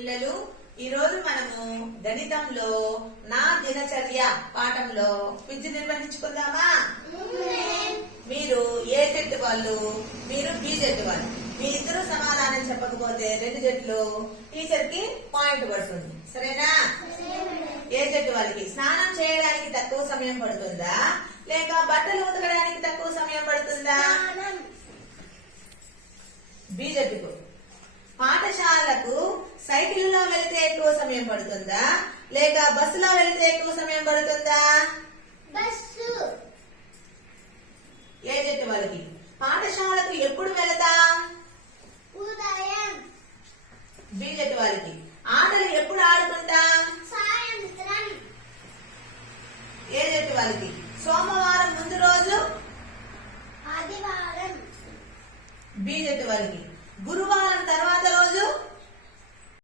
పిల్లలు ఈ రోజు మనము గణితంలో నా దినచర్య పాఠంలో క్విజ్ నిర్వహించుకుందామా? మీరు ఏ జట్టు వాళ్ళు, మీరు బి జట్టు వాళ్ళు. మీ ఇద్దరు సమాధానం చెప్పకపోతే 2 జట్లు టీచర్ కి పాయింట్ పడుతుంది. సరేనా? ఏ జట్టు వాళ్ళకి స్నానం చేయడానికి తక్కువ సమయం పడుతుందా, లేక బట్టలు ఉతకడానికి తక్కువ సమయం పడుతుందా? బి జట్టుకు. పాఠశాలకు సైకిల్లో వెళితే ఎక్కువ సమయం పడుతుందా, లేక బస్సులో వెళితే ఎక్కువ సమయం పడుతుందా? బస్సు. ఏ జట్టు వాళ్ళకి పాఠశాలకు ఎప్పుడు వెళతాం? ఉదయం. బి జట్టు వాళ్ళకి ఆటలు ఎప్పుడు ఆడుకుంటాం? సాయంత్రం. ఏ జట్టు వాళ్ళకి సోమవారం ముందు రోజు? ఆదివారం. బి జట్టు వాళ్ళకి గురువారం తర్వాత రోజు?